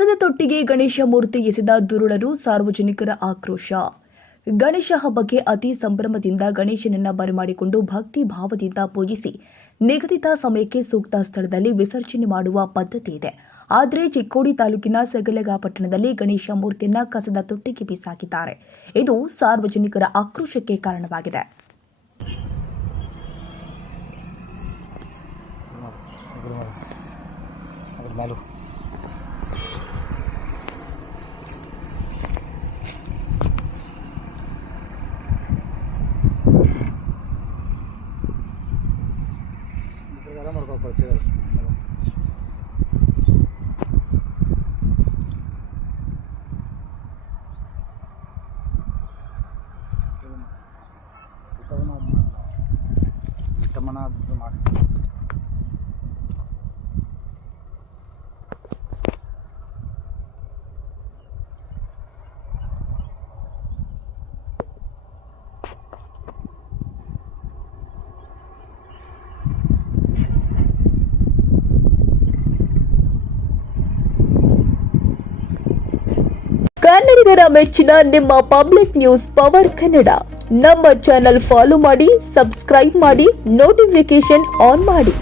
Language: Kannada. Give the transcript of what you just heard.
ಕಸದ ತೊಟ್ಟಿಗೆ ಗಣೇಶ ಮೂರ್ತಿ ಎಸೆದ ದುರುಳರು, ಸಾರ್ವಜನಿಕರ ಆಕ್ರೋಶ. ಗಣೇಶ ಹಬ್ಬಕ್ಕೆ ಅತಿ ಸಂಭ್ರಮದಿಂದ ಗಣೇಶನನ್ನ ಬರಮಾಡಿಕೊಂಡು ಭಕ್ತಿ ಭಾವದಿಂದ ಪೂಜಿಸಿ ನಿಗದಿತ ಸಮಯಕ್ಕೆ ಸೂಕ್ತ ಸ್ಥಳದಲ್ಲಿ ವಿಸರ್ಜನೆ ಮಾಡುವ ಪದ್ಧತಿ ಇದೆ. ಆದರೆ ಚಿಕ್ಕೋಡಿ ತಾಲೂಕಿನ ಸಗಲಗ ಪಟ್ಟಣದಲ್ಲಿ ಗಣೇಶ ಮೂರ್ತಿಯನ್ನ ಕಸದ ತೊಟ್ಟಿಗೆ ಬಿಸಾಕಿದ್ದಾರೆ. ಇದು ಸಾರ್ವಜನಿಕರ ಆಕ್ರೋಶಕ್ಕೆ ಕಾರಣವಾಗಿದೆ. ಕನ್ನಡಿಗರ ಮೆಚ್ಚಿನ ನಿಮ್ಮ ಪಬ್ಲಿಕ್ ನ್ಯೂಸ್ ಪವರ್ ಕನ್ನಡ. ನಮ್ಮ ಚಾನೆಲ್ ಫಾಲೋ ಮಾಡಿ, ಸಬ್ಸ್ಕ್ರೈಬ್ ಮಾಡಿ, ನೋಟಿಫಿಕೇಶನ್ ಆನ್ ಮಾಡಿ.